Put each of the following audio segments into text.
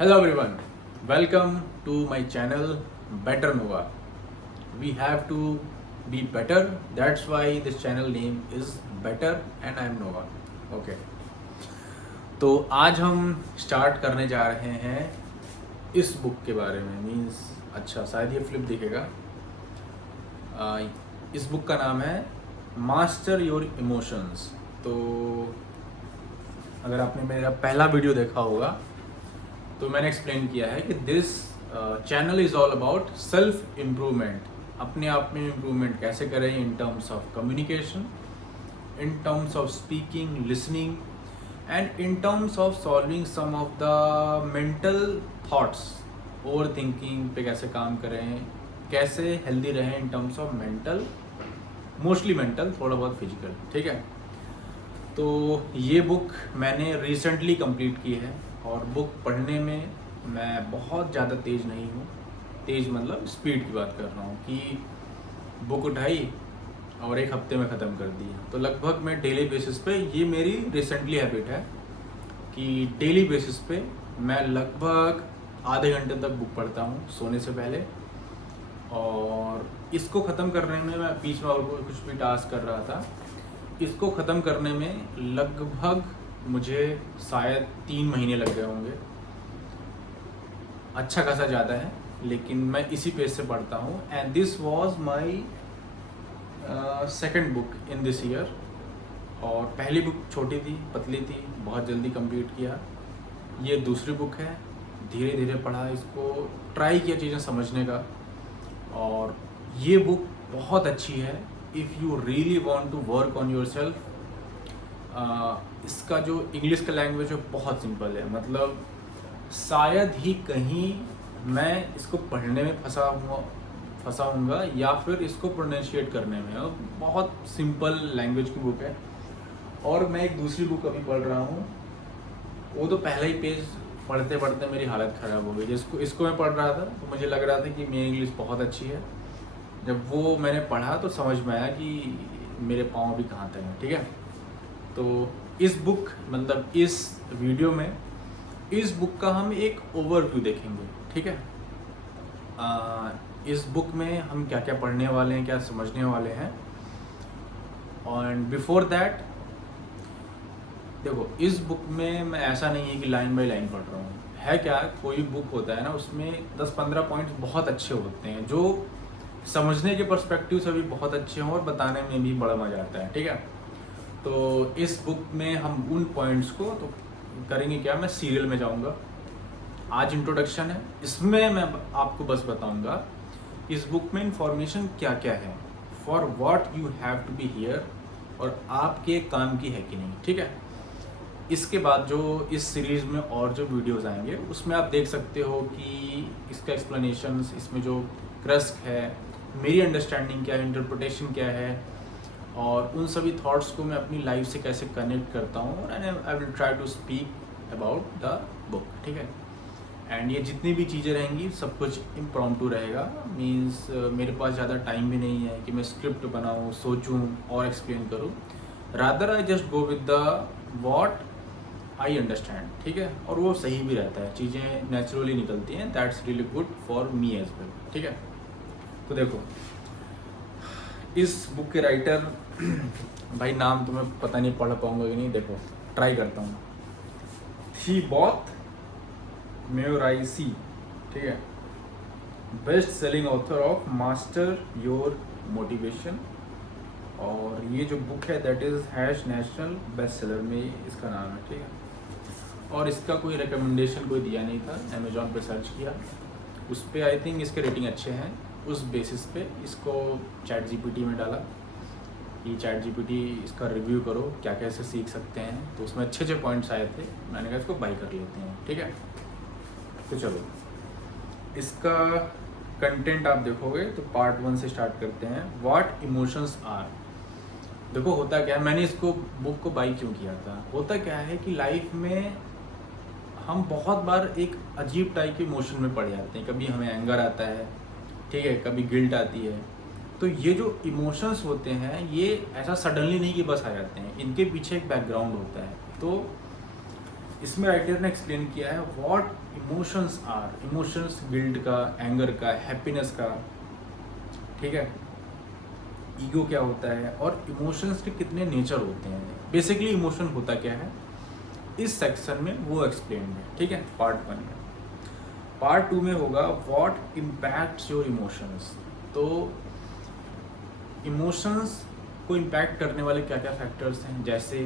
Hello everyone, welcome to my channel Better Nova. We have to be better, that's why this channel name is Better and I am Nova. Okay. तो आज हम start करने जा रहे हैं इस book के बारे में। मीन्स अच्छा शायद ये फ्लिप दिखेगा। इस बुक का नाम है मास्टर योर इमोशंस। तो अगर आपने मेरा पहला वीडियो देखा होगा तो मैंने एक्सप्लेन किया है कि this channel is all about self improvement. अपने आप में इम्प्रूवमेंट कैसे करें in terms of communication, in terms of speaking, listening and in terms of solving some of the mental thoughts. Over thinking पे कैसे काम करें, कैसे हेल्दी रहें in terms of mental, mostly mental, थोड़ा बहुत फिजिकल। ठीक है। तो ये बुक मैंने रिसेंटली कंप्लीट की है और बुक पढ़ने में मैं बहुत ज़्यादा तेज़ नहीं हूँ। तेज़ मतलब स्पीड की बात कर रहा हूँ कि बुक उठाई और एक हफ्ते में ख़त्म कर दिया। तो लगभग मैं डेली बेसिस पे, ये मेरी रिसेंटली हैबिट है कि डेली बेसिस पे मैं लगभग आधे घंटे तक बुक पढ़ता हूँ सोने से पहले। और इसको ख़त्म करने में मैं बीच में और कुछ भी टास्क कर रहा था, इसको ख़त्म करने में लगभग मुझे शायद 3 महीने लग गए होंगे। अच्छा खासा ज़्यादा है, लेकिन मैं इसी पेज से पढ़ता हूँ। And this was my second book in this year. और पहली बुक छोटी थी, पतली थी, बहुत जल्दी कंप्लीट किया। ये दूसरी बुक है, धीरे धीरे पढ़ा, इसको ट्राई किया चीज़ें समझने का। और ये बुक बहुत अच्छी है if you really want to work on yourself. इसका जो इंग्लिश का लैंग्वेज है बहुत सिंपल है। मतलब शायद ही कहीं मैं इसको पढ़ने में फंसा हूँगा या फिर इसको प्रोनाउंशिएट करने में। और बहुत सिंपल लैंग्वेज की बुक है। और मैं एक दूसरी बुक अभी पढ़ रहा हूँ, वो तो पहला ही पेज पढ़ते पढ़ते मेरी हालत ख़राब हो गई। इसको मैं पढ़ रहा था तो मुझे लग रहा था कि मेरी इंग्लिश बहुत अच्छी है। जब वो मैंने पढ़ा तो समझ में आया कि मेरे पाँव भी कहाँ तक हैं। ठीक है। तो इस बुक मतलब इस वीडियो में इस बुक का हम एक ओवरव्यू देखेंगे। ठीक है। इस बुक में हम क्या क्या पढ़ने वाले हैं, क्या समझने वाले हैं। एंड बिफोर दैट देखो, इस बुक में मैं ऐसा नहीं है कि लाइन बाय लाइन पढ़ रहा हूँ। है क्या, कोई बुक होता है ना, उसमें 10-15 पॉइंट्स बहुत अच्छे होते हैं जो समझने के पर्सपेक्टिव से भी बहुत अच्छे हों और बताने में भी बड़ा मज़ा आता है। ठीक है। तो इस बुक में हम उन पॉइंट्स को तो करेंगे क्या, मैं सीरियल में जाऊंगा। आज इंट्रोडक्शन है, इसमें मैं आपको बस बताऊंगा इस बुक में इंफॉर्मेशन क्या क्या है, for what you have to be here, और आपके काम की है कि नहीं। ठीक है। इसके बाद जो इस सीरीज़ में और जो वीडियोस आएंगे उसमें आप देख सकते हो कि इसका एक्सप्लेनेशंस, इसमें जो क्रस्क है, मेरी अंडरस्टैंडिंग क्या है, इंटरप्रिटेशन क्या है, और उन सभी थॉट्स को मैं अपनी लाइफ से कैसे कनेक्ट करता हूँ। और I will try to speak about the book. ठीक है। एंड ये जितनी भी चीज़ें रहेंगी सब कुछ इम्प्रॉम्प्टू रहेगा। मीन्स मेरे पास ज़्यादा टाइम भी नहीं है कि मैं स्क्रिप्ट बनाऊँ, सोचूँ और एक्सप्लेन करूँ। Rather I just go with the what I understand. ठीक है। और वो सही भी रहता है, चीज़ें नेचुरली निकलती हैं। That's really good for me as well. ठीक है। तो देखो, इस बुक के राइटर भाई नाम तो मैं पता नहीं पढ़ पाऊंगा कि नहीं, देखो ट्राई करता हूँ। थिबॉत मेयोराइसी। ठीक है। Best selling author of master your motivation. और ये जो बुक है that is hash national best seller में इसका नाम है। ठीक है। और इसका कोई रिकमेंडेशन कोई दिया नहीं था, अमेजोन पे सर्च किया, उस पर आई थिंक इसके रेटिंग अच्छे हैं। उस बेसिस पे इसको चैट जीपीटी में डाला कि चैट जीपीटी इसका रिव्यू करो, क्या कैसे सीख सकते हैं। तो उसमें अच्छे अच्छे पॉइंट्स आए थे, मैंने कहा इसको बाई कर लेते हैं। ठीक है। तो चलो, इसका कंटेंट आप देखोगे तो पार्ट 1 से स्टार्ट करते हैं। What emotions are. देखो होता क्या है, मैंने इसको बुक को बाई क्यों किया था, होता क्या है कि लाइफ में हम बहुत बार एक अजीब टाइप के इमोशन में पड़ जाते हैं। कभी हमें एंगर आता है, ठीक है, कभी गिल्ट आती है। तो ये जो इमोशंस होते हैं ये ऐसा सडनली नहीं कि बस आ जाते हैं, इनके पीछे एक बैकग्राउंड होता है। तो इसमें राइटर ने एक्सप्लेन किया है what emotions are, emotions guilt का, एंगर का, हैप्पीनेस का, ठीक है, ईगो क्या होता है और इमोशंस के कितने नेचर होते हैं, बेसिकली इमोशन होता क्या है, इस सेक्शन में वो एक्सप्लेन है, ठीक है, पार्ट 1 में। पार्ट 2 में होगा व्हाट इम्पैक्ट्स योर इमोशंस। तो इमोशंस को इम्पैक्ट करने वाले क्या क्या फैक्टर्स हैं, जैसे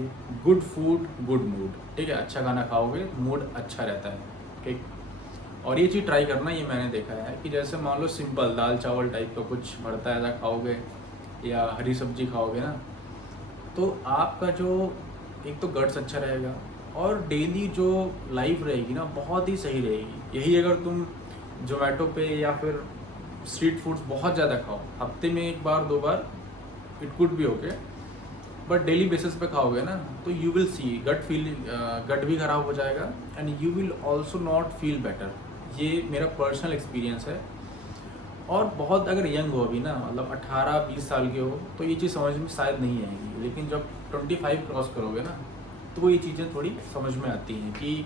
गुड फूड गुड मूड, ठीक है, अच्छा खाना खाओगे मूड अच्छा रहता है, ठीक। और ये चीज़ ट्राई करना, ये मैंने देखा है कि जैसे मान लो सिंपल दाल चावल टाइप का कुछ भरता ऐसा खाओगे या हरी सब्जी खाओगे ना, तो आपका जो एक तो गट्स अच्छा रहेगा और डेली जो लाइफ रहेगी ना बहुत ही सही रहेगी। यही अगर तुम जोमेटो पे या फिर स्ट्रीट फूड्स बहुत ज़्यादा खाओ, हफ्ते में 1 बार 2 बार it could be okay, but daily basis पे खाओगे ना तो यू विल सी गट भी ख़राब हो जाएगा and you will also not feel better. ये मेरा पर्सनल एक्सपीरियंस है। और बहुत अगर यंग हो अभी ना, मतलब 18-20 साल के हो तो ये चीज़ समझ में शायद नहीं आएगी, लेकिन जब 25 क्रॉस करोगे ना तो ये चीज़ें थोड़ी समझ में आती हैं कि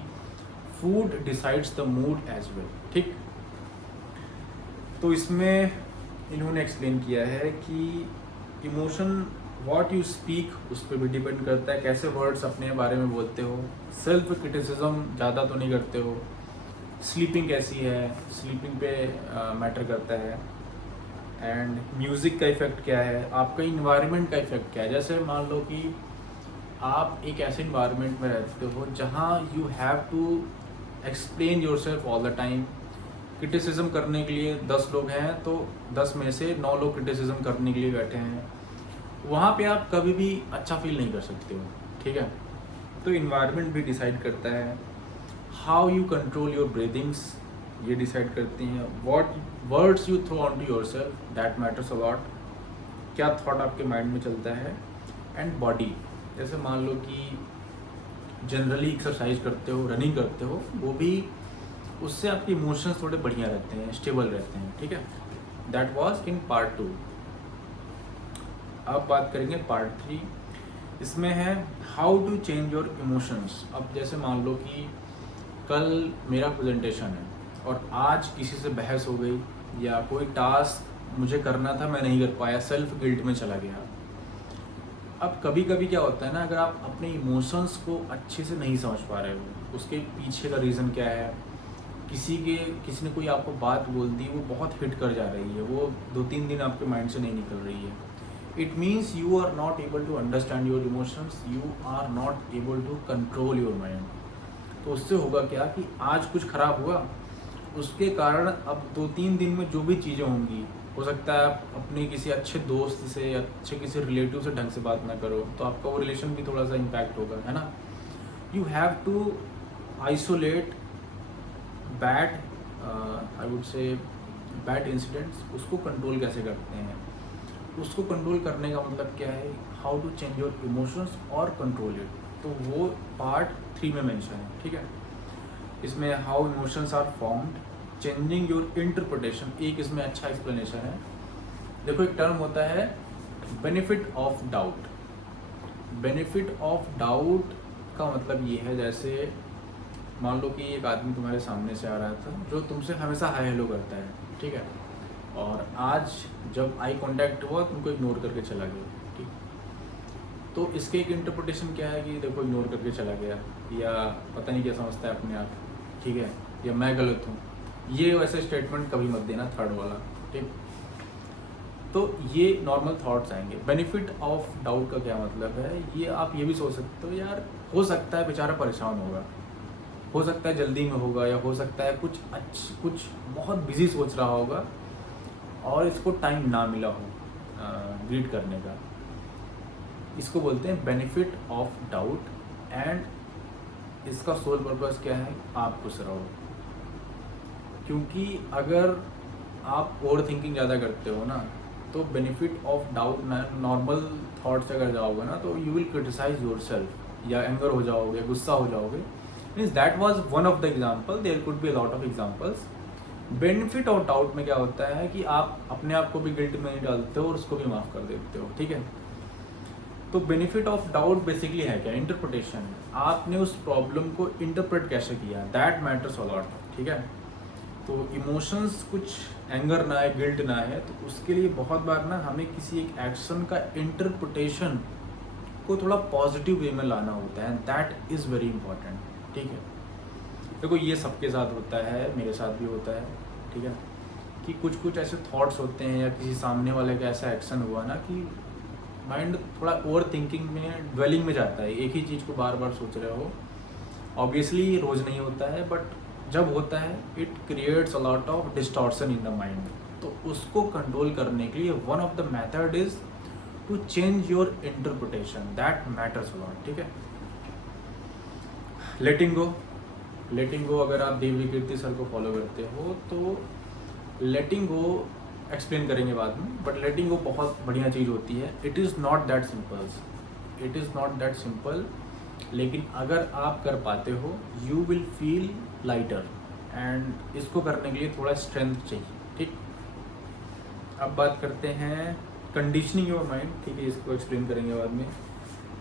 food decides the mood as well, ठीक। तो इसमें इन्होंने एक्सप्लेन किया है कि इमोशन व्हाट यू स्पीक उस पर भी डिपेंड करता है, कैसे वर्ड्स अपने बारे में बोलते हो, सेल्फ क्रिटिसिज्म ज़्यादा तो नहीं करते हो, स्लीपिंग कैसी है, स्लीपिंग पे मैटर करता है, एंड म्यूज़िक का इफ़ेक्ट क्या है, आपका इन्वायरमेंट का इफ़ेक्ट क्या है। जैसे मान लो कि आप एक ऐसे इन्वायरमेंट में रहते हो जहाँ you have to explain yourself all the time, criticism करने के लिए 10 लोग हैं तो 10 में से 9 लोग क्रिटिसिज्म करने के लिए बैठे हैं, वहाँ पे आप कभी भी अच्छा फील नहीं कर सकते हो, ठीक है। तो इन्वायरमेंट भी डिसाइड करता है, how you control your breathings ये डिसाइड करती हैं, what words you throw on to yourself that matters a lot, क्या थॉट आपके माइंड में चलता है, एंड बॉडी। जैसे मान लो कि जनरली एक्सरसाइज करते हो, रनिंग करते हो, वो भी उससे आपके इमोशंस थोड़े बढ़िया रहते हैं, स्टेबल रहते हैं, ठीक है। That was in part 2। अब बात करेंगे पार्ट 3। इसमें है how to change your emotions. अब जैसे मान लो कि कल मेरा प्रेजेंटेशन है और आज किसी से बहस हो गई या कोई टास्क मुझे करना था मैं नहीं कर पाया, सेल्फ गिल्ट में चला गया। अब कभी कभी क्या होता है ना, अगर आप अपने इमोशंस को अच्छे से नहीं समझ पा रहे हो, उसके पीछे का रीज़न क्या है, किसी ने कोई आपको बात बोल दी, वो बहुत हिट कर जा रही है, वो 2-3 दिन आपके माइंड से नहीं निकल रही है, it means you are not able to understand your emotions, you are not able to control your mind. तो उससे होगा क्या कि आज कुछ खराब हुआ, उसके कारण अब 2-3 दिन में जो भी चीज़ें होंगी, हो सकता है आप अपने किसी अच्छे दोस्त से, अच्छे किसी रिलेटिव से ढंग से बात ना करो तो आपका वो रिलेशन भी थोड़ा सा इम्पैक्ट होगा, है ना। You have to isolate bad, I would say bad incidents, उसको कंट्रोल कैसे करते हैं, उसको कंट्रोल करने का मतलब क्या है, how to change your emotions और कंट्रोल इट, तो वो पार्ट 3 में मेंशन है, ठीक है। इसमें how emotions are formed, changing your interpretation, एक इसमें अच्छा एक्सप्लेनेशन है। देखो एक टर्म होता है benefit of doubt. Benefit of doubt का मतलब ये है, जैसे मान लो कि एक आदमी तुम्हारे सामने से आ रहा था जो तुमसे हमेशा हाय हेलो करता है, ठीक है, और आज जब आई कांटेक्ट हुआ तुमको इग्नोर करके चला गया, ठीक। तो इसके एक इंटरप्रिटेशन क्या है कि देखो इग्नोर करके चला गया, या पता नहीं क्या समझता है अपने आप, ठीक है, या मैं गलत हूँ, ये वैसे स्टेटमेंट कभी मत देना, थर्ड वाला, ठीक। तो ये नॉर्मल थॉट्स आएंगे। बेनिफिट ऑफ डाउट का क्या मतलब है, ये आप ये भी सोच सकते हो, यार हो सकता है बेचारा परेशान होगा, हो सकता है जल्दी में होगा, या हो सकता है कुछ बहुत बिजी सोच रहा होगा और इसको टाइम ना मिला हो रीड करने का। इसको बोलते हैं बेनिफिट ऑफ डाउट, एंड इसका सोल पर्पस क्या है, आप खुश रहो। क्योंकि अगर आप ओवर थिंकिंग ज़्यादा करते हो ना, तो benefit of doubt, normal thought से अगर जाओगे ना तो you will criticise yourself, या एंगर हो जाओगे, गुस्सा हो जाओगे। Means that was one of the example, there could be a lot of examples. Benefit of doubt में क्या होता है कि आप अपने आप को भी गिल्ट में नहीं डालते हो और उसको भी माफ़ कर देते हो, ठीक है। तो बेनिफिट ऑफ डाउट बेसिकली है क्या? इंटरप्रिटेशन। आपने उस प्रॉब्लम को इंटरप्रेट कैसे किया, दैट मैटर्स अ लॉट, ठीक है। तो इमोशंस कुछ एंगर ना आए, गिल्ट ना आए, तो उसके लिए बहुत बार ना हमें किसी एक एक्शन का इंटरप्रिटेशन को थोड़ा पॉजिटिव वे में लाना होता है, दैट इज़ वेरी इंपॉर्टेंट, ठीक है। देखो ये सबके साथ होता है, मेरे साथ भी होता है, ठीक है, कि कुछ कुछ ऐसे थॉट्स होते हैं या किसी सामने वाले का ऐसा एक्शन हुआ ना कि माइंड थोड़ा ओवर थिंकिंग में, ड्वेलिंग में जाता है, एक ही चीज़ को बार बार सोच रहे हो। ऑब्वियसली रोज़ नहीं होता है, बट जब होता है it creates a lot of distortion in the mind. तो उसको कंट्रोल करने के लिए one of the method is to change your interpretation, that matters a lot, ठीक है। लेटिंग गो अगर आप देवी कीर्ति सर को फॉलो करते हो तो लेटिंग गो एक्सप्लेन करेंगे बाद में, बट लेटिंग गो बहुत बढ़िया चीज़ होती है। It is not that simple, लेकिन अगर आप कर पाते हो you will feel lighter, and इसको करने के लिए थोड़ा स्ट्रेंथ चाहिए, ठीक। अब बात करते हैं कंडीशनिंग योर माइंड, ठीक है, इसको एक्सप्लेन करेंगे बाद में।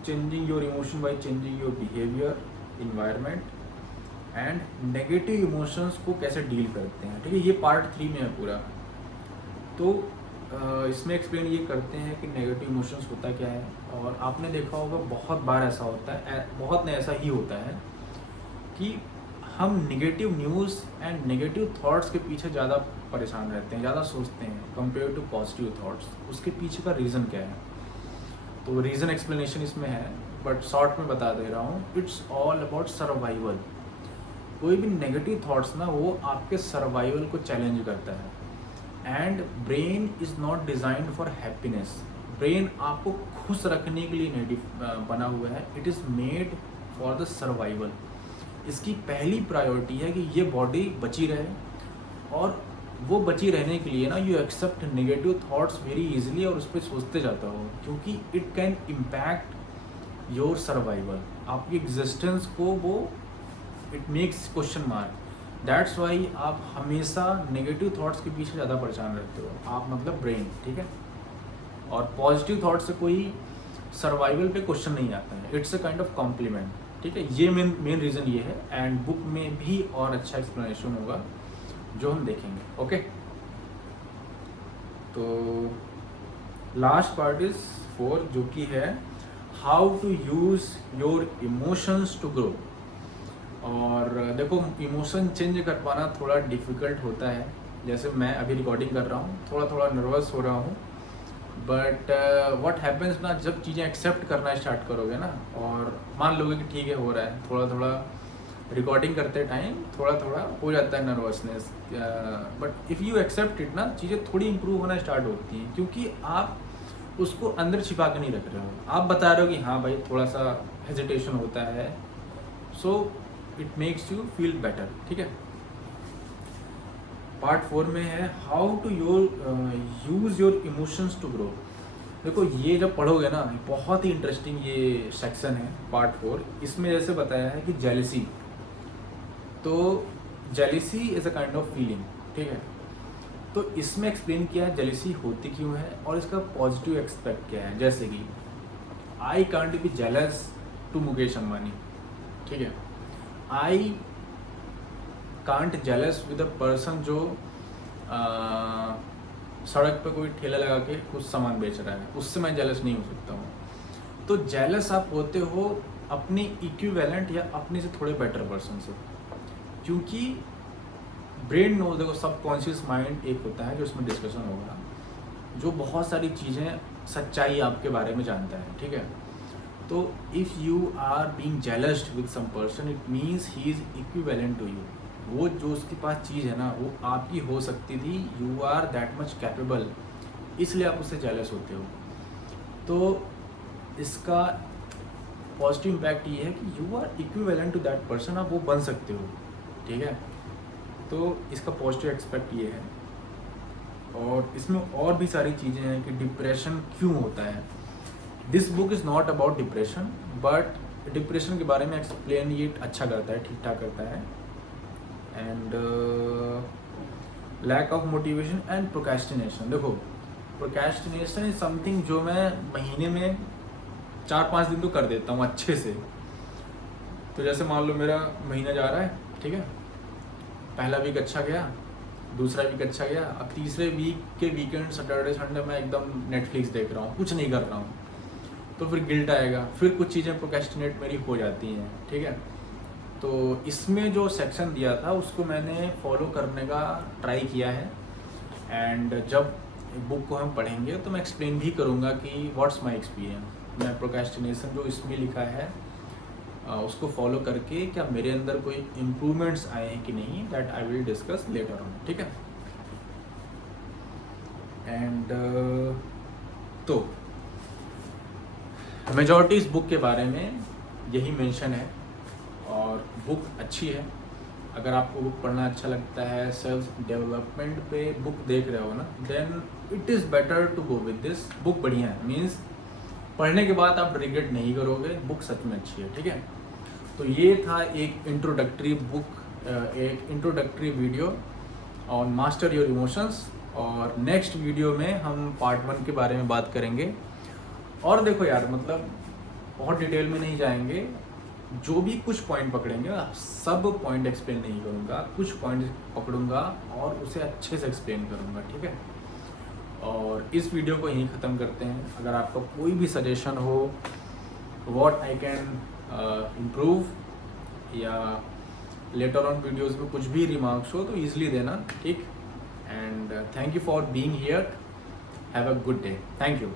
Changing your emotion by changing your behaviour, environment, and negative emotions को कैसे डील करते हैं, ठीक है। ये पार्ट 3 में है पूरा। तो इसमें एक्सप्लेन ये करते हैं कि नेगेटिव इमोशंस होता क्या है। और आपने देखा होगा बहुत बार ऐसा होता है, बहुत ने ऐसा ही होता है कि हम negative news and negative thoughts के पीछे ज़्यादा परेशान रहते हैं, ज़्यादा सोचते हैं कंपेयर टू पॉजिटिव थॉट्स। उसके पीछे का रीज़न क्या है? तो रीज़न एक्सप्लेनेशन इसमें है, बट शॉर्ट में बता दे रहा हूँ। It's all about survival. कोई भी नेगेटिव थॉट्स ना वो आपके सर्वाइवल को चैलेंज करता है। And brain is not designed for happiness. Brain आपको खुश रखने के लिए नहीं बना हुआ है, it is made for the survival. इसकी पहली प्रायोरिटी है कि ये बॉडी बची रहे, और वो बची रहने के लिए ना you accept negative thoughts very easily और उस पर सोचते जाता हो, क्योंकि it can impact your survival, आपकी एग्जिस्टेंस को वो it makes question mark. That's why आप हमेशा नेगेटिव थॉट्स के पीछे ज़्यादा परेशान रहते हो, आप मतलब ब्रेन, ठीक है। और पॉजिटिव थॉट से कोई सर्वाइवल पे क्वेश्चन नहीं आता है, it's a kind of compliment, ठीक है। ये मेन रीज़न ये है, एंड बुक में भी और अच्छा एक्सप्लेनेशन होगा जो हम देखेंगे, ओके। तो लास्ट पार्ट इज 4, जो कि है how to use your emotions to grow. और देखो इमोशन चेंज कर पाना थोड़ा डिफ़िकल्ट होता है। जैसे मैं अभी रिकॉर्डिंग कर रहा हूँ, थोड़ा नर्वस हो रहा हूँ, बट व्हाट हैपेंस ना, जब चीज़ें एक्सेप्ट करना स्टार्ट करोगे ना, और मान लोगे कि ठीक है हो रहा है, थोड़ा रिकॉर्डिंग करते टाइम थोड़ा हो जाता है nervousness, but if you accept it ना, चीज़ें थोड़ी इंप्रूव होना स्टार्ट होती हैं, क्योंकि आप उसको अंदर छिपा के नहीं रख रहे हो, आप बता रहे हो कि हाँ भाई थोड़ा सा हेजिटेशन होता है, so it makes you feel better, ठीक है। पार्ट 4 में है how to use your emotions to grow. देखो ये जब पढ़ोगे ना, बहुत ही इंटरेस्टिंग ये सेक्शन है पार्ट 4। इसमें जैसे बताया है कि जेलसी, तो jealousy is a kind of feeling, ठीक है। तो इसमें एक्सप्लेन किया है जेलसी होती क्यों है और इसका पॉजिटिव एक्सपेक्ट क्या है। जैसे कि I can't be jealous to Mukesh Ambani, ठीक है। I can't jealous with a person जो सड़क पे कोई ठेला लगा के कुछ सामान बेच रहा है, उससे मैं जेलस नहीं हो सकता हूँ। तो जेलस आप होते हो अपने इक्विवेलेंट या अपने से थोड़े बेटर पर्सन से, क्योंकि ब्रेन नो, देखो सबकॉन्शियस माइंड एक होता है जो इसमें डिस्कशन होगा, जो बहुत सारी चीज़ें सच्चाई आपके बारे में जानता है, ठीक है। तो if you are being jealoused with some person, it means he is equivalent to you. वो जो उसके पास चीज़ है ना, वो आपकी हो सकती थी, you are that much capable, इसलिए आप उससे जेलस होते हो। तो इसका पॉजिटिव इम्पैक्ट ये है कि you are equivalent to that person, आप वो बन सकते हो, ठीक है। तो इसका पॉजिटिव एक्सपेक्ट ये है। और इसमें और भी सारी चीज़ें हैं कि डिप्रेशन क्यों होता है। This book is not about depression, but depression के बारे में एक्सप्लेन ये अच्छा करता है, ठीक ठाक करता है। And lack of motivation and procrastination. देखो प्रोक्रेस्टिनेशन इज समथिंग जो मैं महीने में 4-5 दिन तो कर देता हूँ अच्छे से। तो जैसे मान लो मेरा महीना जा रहा है, ठीक है, पहला वीक अच्छा गया, दूसरा वीक अच्छा गया, अब तीसरे वीक के वीकेंड सैटरडे संडे मैं एकदम नेटफ्लिक्स देख रहा हूँ, कुछ नहीं कर रहा हूँ, तो फिर गिल्ट आएगा, फिर कुछ चीज़ें प्रोक्रेस्टिनेट मेरी हो जाती हैं, ठीक है। तो इसमें जो सेक्शन दिया था उसको मैंने फॉलो करने का ट्राई किया है, एंड जब बुक को हम पढ़ेंगे तो मैं एक्सप्लेन भी करूँगा कि व्हाट्स माय एक्सपीरियंस, मैं प्रोक्रेस्टिनेशन जो इसमें लिखा है उसको फॉलो करके क्या मेरे अंदर कोई इम्प्रूवमेंट्स आए हैं कि नहीं, that I will discuss later on, ठीक है। एंड तो मेजॉरिटी इस बुक के बारे में यही मेंशन है, और बुक अच्छी है। अगर आपको बुक पढ़ना अच्छा लगता है, सेल्फ डेवलपमेंट पे बुक देख रहे हो ना, then it is better to go with this. Book बढ़िया है, मीन्स पढ़ने के बाद आप रिग्रेट नहीं करोगे, बुक सच में अच्छी है, ठीक है। तो ये था एक इंट्रोडक्टरी बुक, एक introductory video on master your emotions, और नेक्स्ट वीडियो में हम पार्ट 1 के बारे में बात करेंगे। और देखो यार, मतलब बहुत डिटेल में नहीं जाएंगे, जो भी कुछ पॉइंट पकड़ेंगे, सब पॉइंट एक्सप्लेन नहीं करूँगा, कुछ पॉइंट पकड़ूंगा और उसे अच्छे से एक्सप्लेन करूँगा, ठीक है। और इस वीडियो को यहीं ख़त्म करते हैं। अगर आपका कोई भी सजेशन हो, व्हाट आई कैन इम्प्रूव, या लेटर ऑन वीडियोज़ में कुछ भी रिमार्क्स हो, तो ईजिली देना, ठीक। And thank you for being here, have a good day, thank you.